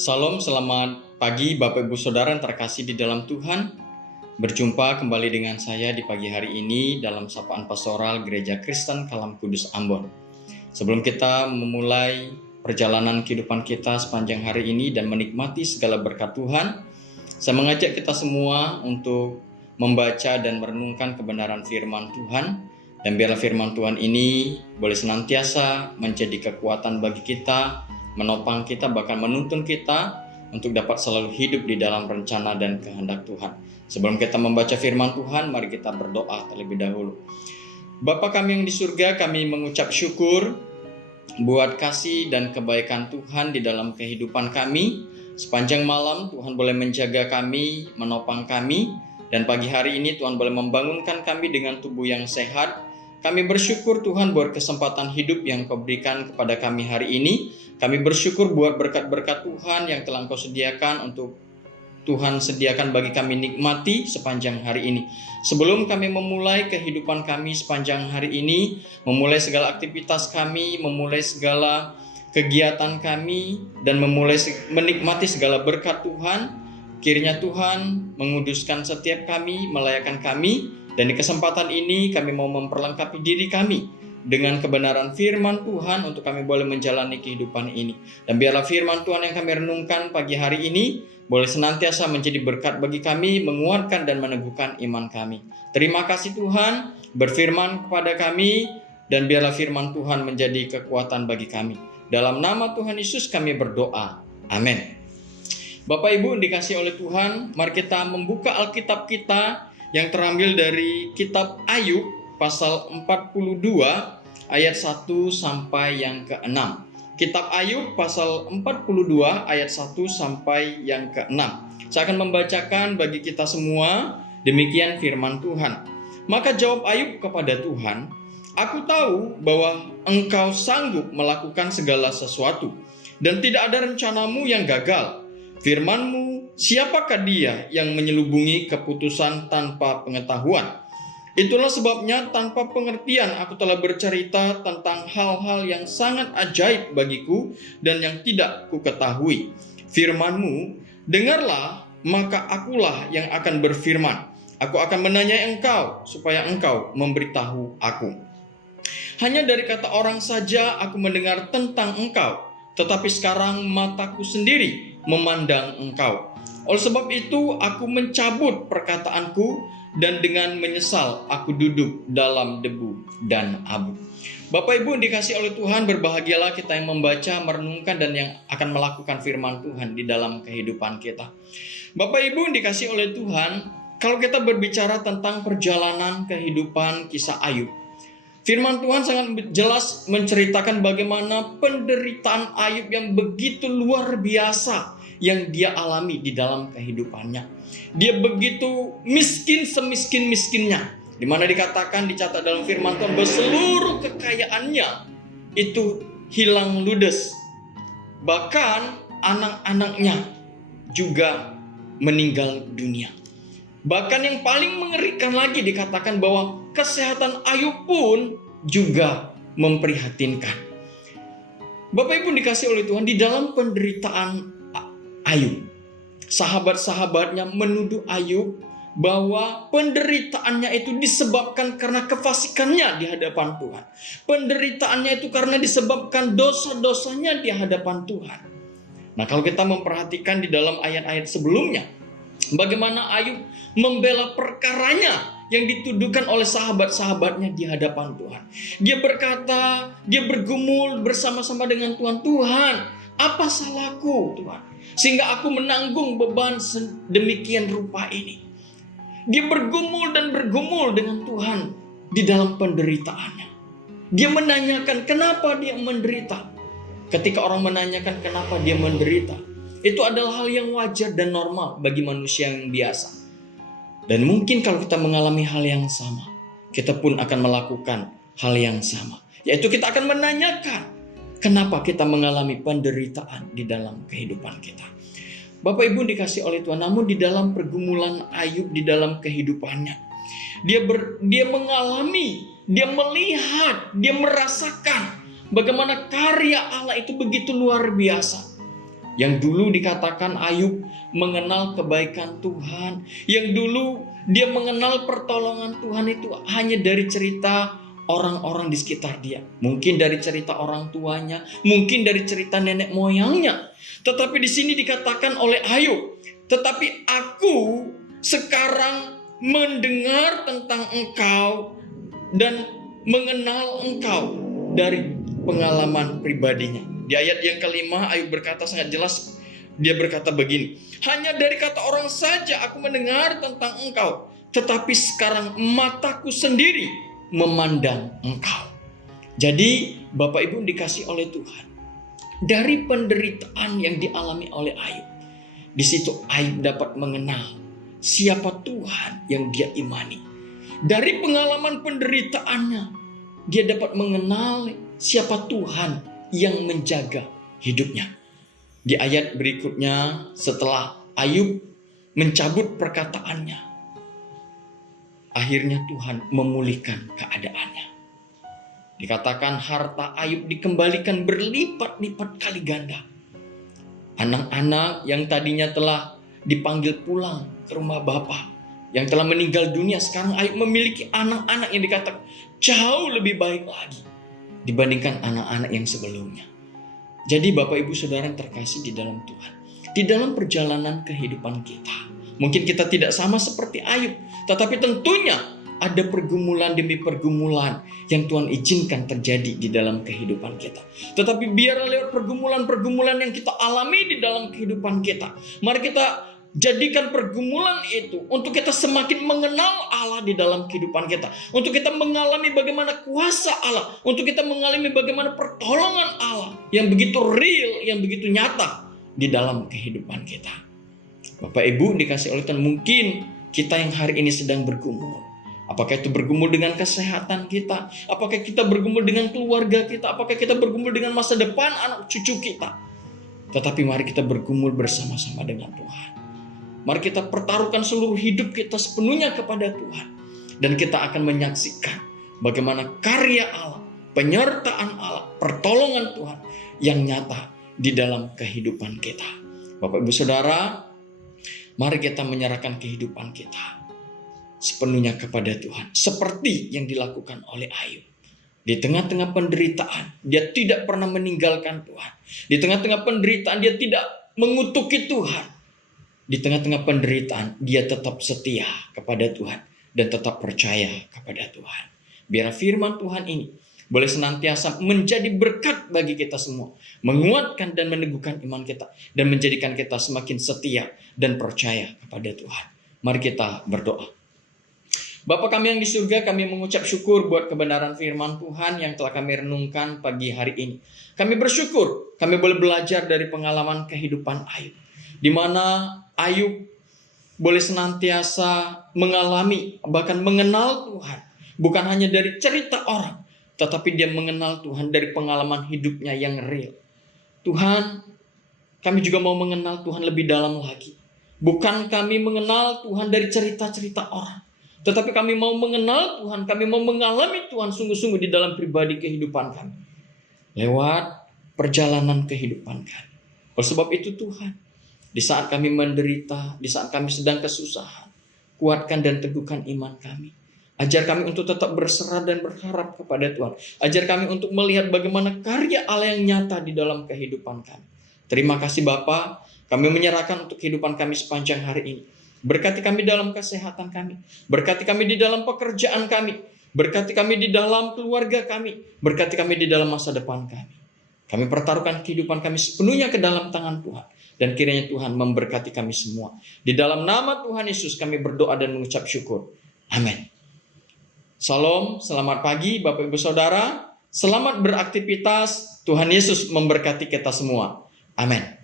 Salam, selamat pagi Bapak Ibu Saudara yang terkasih di dalam Tuhan. Berjumpa kembali dengan saya di pagi hari ini dalam Sapaan Pastoral Gereja Kristen Kalam Kudus Ambon. Sebelum kita memulai perjalanan kehidupan kita sepanjang hari ini dan menikmati segala berkat Tuhan, saya mengajak kita semua untuk membaca dan merenungkan kebenaran firman Tuhan. Dan biarlah firman Tuhan ini boleh senantiasa menjadi kekuatan bagi kita, menopang kita, bahkan menuntun kita untuk dapat selalu hidup di dalam rencana dan kehendak Tuhan. Sebelum kita membaca firman Tuhan, mari kita berdoa terlebih dahulu. Bapa kami yang di surga, kami mengucap syukur buat kasih dan kebaikan Tuhan di dalam kehidupan kami. Sepanjang malam Tuhan boleh menjaga kami, menopang kami, dan pagi hari ini Tuhan boleh membangunkan kami dengan tubuh yang sehat. Kami bersyukur Tuhan buat kesempatan hidup yang Kau berikan kepada kami hari ini. Kami bersyukur buat berkat-berkat Tuhan yang telah Kau sediakan untuk Tuhan sediakan bagi kami nikmati sepanjang hari ini. Sebelum kami memulai kehidupan kami sepanjang hari ini, memulai segala aktivitas kami, memulai segala kegiatan kami, dan memulai menikmati segala berkat Tuhan, kiranya Tuhan menguduskan setiap kami, melayakan kami. Dan di kesempatan ini kami mau memperlengkapi diri kami dengan kebenaran firman Tuhan untuk kami boleh menjalani kehidupan ini. Dan biarlah firman Tuhan yang kami renungkan pagi hari ini boleh senantiasa menjadi berkat bagi kami, menguatkan dan meneguhkan iman kami. Terima kasih Tuhan, berfirman kepada kami, dan biarlah firman Tuhan menjadi kekuatan bagi kami. Dalam nama Tuhan Yesus kami berdoa. Amin. Bapak Ibu dikasih oleh Tuhan, mari kita membuka Alkitab kita yang terambil dari kitab Ayub pasal 42 ayat 1 sampai yang ke-6. Kitab Ayub pasal 42 ayat 1 sampai yang ke-6. Saya akan membacakan bagi kita semua, demikian firman Tuhan. Maka jawab Ayub kepada Tuhan, "Aku tahu bahwa Engkau sanggup melakukan segala sesuatu, dan tidak ada rencanamu yang gagal. Firman-Mu, siapakah dia yang menyelubungi keputusan tanpa pengetahuan? Itulah sebabnya tanpa pengertian aku telah bercerita tentang hal-hal yang sangat ajaib bagiku dan yang tidak kuketahui. Firman-Mu, dengarlah, maka akulah yang akan berfirman. Aku akan menanyai Engkau supaya Engkau memberitahu aku. Hanya dari kata orang saja aku mendengar tentang Engkau, tetapi sekarang mataku sendiri memandang Engkau. Oleh sebab itu aku mencabut perkataanku, dan dengan menyesal aku duduk dalam debu dan abu." Bapak Ibu dikasih oleh Tuhan, berbahagialah kita yang membaca, merenungkan, dan yang akan melakukan firman Tuhan di dalam kehidupan kita. Bapak Ibu dikasih oleh Tuhan, kalau kita berbicara tentang perjalanan kehidupan kisah Ayub, firman Tuhan sangat jelas menceritakan bagaimana penderitaan Ayub yang begitu luar biasa yang dia alami di dalam kehidupannya. Dia begitu miskin semiskin-miskinnya, di mana dikatakan, dicatat dalam firman Tuhan bahwa seluruh kekayaannya itu hilang ludes. Bahkan anak-anaknya juga meninggal dunia. Bahkan yang paling mengerikan lagi dikatakan bahwa kesehatan Ayub pun juga memprihatinkan. Bapak Ibu dikasih oleh Tuhan, di dalam penderitaan Ayub, sahabat-sahabatnya menuduh Ayub bahwa penderitaannya itu disebabkan karena kefasikannya di hadapan Tuhan. Penderitaannya itu karena disebabkan dosa-dosanya di hadapan Tuhan. Nah, kalau kita memperhatikan di dalam ayat-ayat sebelumnya, bagaimana Ayub membela perkaranya yang dituduhkan oleh sahabat-sahabatnya di hadapan Tuhan. Dia berkata, dia bergumul bersama-sama dengan Tuhan, "Tuhan, apa salahku Tuhan, sehingga aku menanggung beban sedemikian rupa ini?" Dia bergumul dan bergumul dengan Tuhan di dalam penderitaannya. Dia menanyakan kenapa dia menderita. Ketika orang menanyakan kenapa dia menderita, itu adalah hal yang wajar dan normal bagi manusia yang biasa. Dan mungkin kalau kita mengalami hal yang sama, kita pun akan melakukan hal yang sama, yaitu kita akan menanyakan kenapa kita mengalami penderitaan di dalam kehidupan kita. Bapak Ibu dikasih oleh Tuhan, namun di dalam pergumulan Ayub di dalam kehidupannya, dia mengalami, dia melihat, dia merasakan bagaimana karya Allah itu begitu luar biasa. Yang dulu dikatakan Ayub mengenal kebaikan Tuhan. Yang dulu dia mengenal pertolongan Tuhan itu hanya dari cerita orang-orang di sekitar dia. Mungkin dari cerita orang tuanya, mungkin dari cerita nenek moyangnya. Tetapi di sini dikatakan oleh Ayub, tetapi aku sekarang mendengar tentang engkau dan mengenal engkau dari pengalaman pribadinya. Di ayat yang kelima, Ayub berkata sangat jelas. Dia berkata begini, hanya dari kata orang saja aku mendengar tentang engkau, tetapi sekarang mataku sendiri memandang engkau. Jadi Bapak Ibu dikasih oleh Tuhan, dari penderitaan yang dialami oleh Ayub, di situ Ayub dapat mengenal siapa Tuhan yang dia imani. Dari pengalaman penderitaannya, dia dapat mengenal siapa Tuhan yang menjaga hidupnya. Di ayat berikutnya, setelah Ayub mencabut perkataannya, akhirnya Tuhan memulihkan keadaannya. Dikatakan harta Ayub dikembalikan berlipat-lipat kali ganda. Anak-anak yang tadinya telah dipanggil pulang ke rumah Bapa, yang telah meninggal dunia, sekarang Ayub memiliki anak-anak yang dikatakan jauh lebih baik lagi dibandingkan anak-anak yang sebelumnya. Jadi Bapak Ibu Saudara yang terkasih di dalam Tuhan, di dalam perjalanan kehidupan kita, mungkin kita tidak sama seperti Ayub, tetapi tentunya ada pergumulan demi pergumulan yang Tuhan izinkan terjadi di dalam kehidupan kita. Tetapi biarlah lewat pergumulan-pergumulan yang kita alami di dalam kehidupan kita, mari kita jadikan pergumulan itu untuk kita semakin mengenal Allah di dalam kehidupan kita. Untuk kita mengalami bagaimana kuasa Allah. Untuk kita mengalami bagaimana pertolongan Allah yang begitu real, yang begitu nyata di dalam kehidupan kita. Bapak Ibu dikasih oleh Tuhan, mungkin kita yang hari ini sedang bergumul. Apakah itu bergumul dengan kesehatan kita? Apakah kita bergumul dengan keluarga kita? Apakah kita bergumul dengan masa depan anak cucu kita? Tetapi mari kita bergumul bersama-sama dengan Tuhan. Mari kita pertaruhkan seluruh hidup kita sepenuhnya kepada Tuhan. Dan kita akan menyaksikan bagaimana karya Allah, penyertaan Allah, pertolongan Tuhan yang nyata di dalam kehidupan kita. Bapak Ibu Saudara, mari kita menyerahkan kehidupan kita sepenuhnya kepada Tuhan. Seperti yang dilakukan oleh Ayub. Di tengah-tengah penderitaan, dia tidak pernah meninggalkan Tuhan. Di tengah-tengah penderitaan, dia tidak mengutuki Tuhan. Di tengah-tengah penderitaan, dia tetap setia kepada Tuhan dan tetap percaya kepada Tuhan. Biar firman Tuhan ini boleh senantiasa menjadi berkat bagi kita semua, menguatkan dan meneguhkan iman kita, dan menjadikan kita semakin setia dan percaya kepada Tuhan. Mari kita berdoa. Bapa kami yang di surga, kami mengucap syukur buat kebenaran firman Tuhan yang telah kami renungkan pagi hari ini. Kami bersyukur kami boleh belajar dari pengalaman kehidupan Ayub, di mana Ayub boleh senantiasa mengalami, bahkan mengenal Tuhan. Bukan hanya dari cerita orang, tetapi dia mengenal Tuhan dari pengalaman hidupnya yang real. Tuhan, kami juga mau mengenal Tuhan lebih dalam lagi. Bukan kami mengenal Tuhan dari cerita-cerita orang, tetapi kami mau mengenal Tuhan, kami mau mengalami Tuhan sungguh-sungguh di dalam pribadi kehidupan kami. Lewat perjalanan kehidupan kami. Oleh sebab itu Tuhan, di saat kami menderita, di saat kami sedang kesusahan, kuatkan dan teguhkan iman kami. Ajar kami untuk tetap berserah dan berharap kepada Tuhan. Ajar kami untuk melihat bagaimana karya Allah yang nyata di dalam kehidupan kami. Terima kasih Bapa, kami menyerahkan untuk kehidupan kami sepanjang hari ini. Berkati kami dalam kesehatan kami. Berkati kami di dalam pekerjaan kami. Berkati kami di dalam keluarga kami. Berkati kami di dalam masa depan kami. Kami pertaruhkan kehidupan kami sepenuhnya ke dalam tangan Tuhan. Dan kiranya Tuhan memberkati kami semua. Di dalam nama Tuhan Yesus kami berdoa dan mengucap syukur. Amin. Salam, selamat pagi Bapak Ibu Saudara. Selamat beraktivitas. Tuhan Yesus memberkati kita semua. Amin.